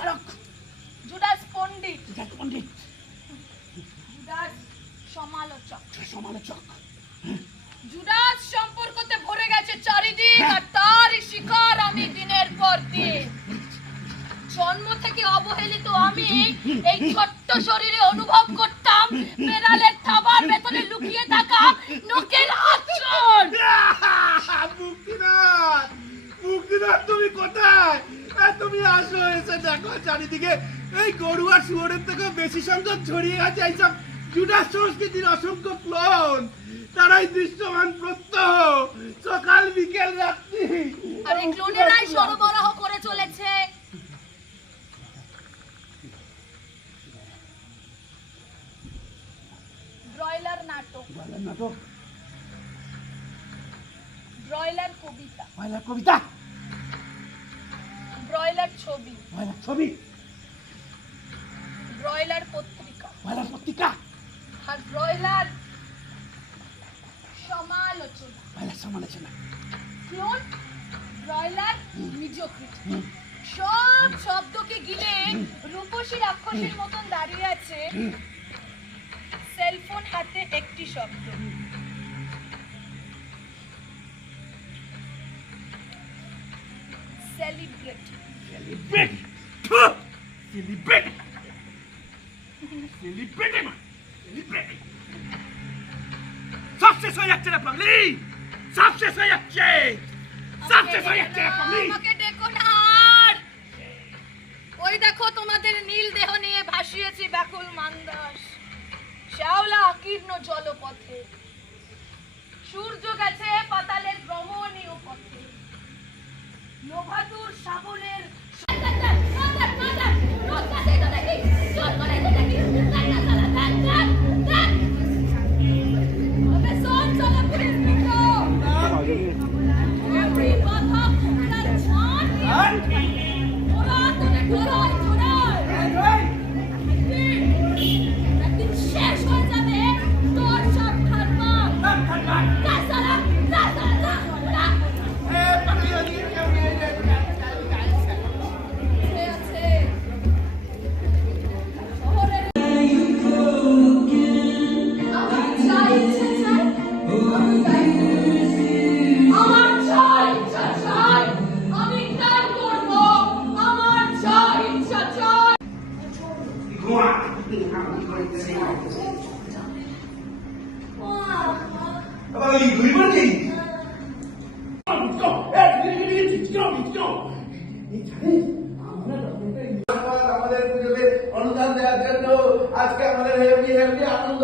বিচারক, জুডাস পণ্ডিত, পণ্ডিত, জুডাস সমালোচক, সমালোচক, জুডাস সম্পর্কতে ভরে গেছে চারিদিক, আর তারই শিকার আমি দিনের পর দিন। জন্ম থেকে অবহেলিত আমি এই ছোট্ট শরীরে অনুভব করতাম বেড়ালের থাবার ভেতরে লুকিয়ে থাকা নখের আঁচড়। মুক্তিনাথ, মুক্তিনাথ তুমি কোথায়? তুমি আসো, এসে দেখো চারিদিকে এই গরু আর শুয়োরের থেকে বেশি সংখ্যক ছড়িয়ে আছে এইসব জুডাস সংস্কৃতির অসংখ্য ক্লোন। তারাই দৃশ্যমান প্রত্যহ, সকাল বিকেল রাত্রি। আর এই ক্লোনেরাই সরবরাহ করে চলেছে ব্রয়লার নাটক, ব্রয়লার কবিতা, ব্রয়লার ছবি, ব্রয়লার পত্রিকা, আর ব্রয়লার সমালোচনা, ক্লোন, ব্রয়লার মিডিওক্রিটি। সব শব্দকে গিলে রূপসী রাক্ষসীর মতন দাঁড়িয়ে আছে সেলফোন হাতে একটি শব্দ, সেলিব্রেট। সব শেষ হয়ে যাচ্ছে না পাগলি, সব শেষ হয়ে যাচ্ছে, সব শেষ হয়ে যাচ্ছে না পাগলি। আমাকে ডেকো না আর। ওই দেখো তোমাদের নীল দেহ নিয়ে ভাসিয়েছি ব্যাকুল মান্দাস শ্যাওলা আকীর্ণ জলপথে। সূর্য গেছে পাতালের ভ্রমণীয় পথে, লোভাতুর সাবলের আমাদের পুজোতে অনুদান দেওয়ার জন্য আজকে আমাদের হেভি আনন্দ।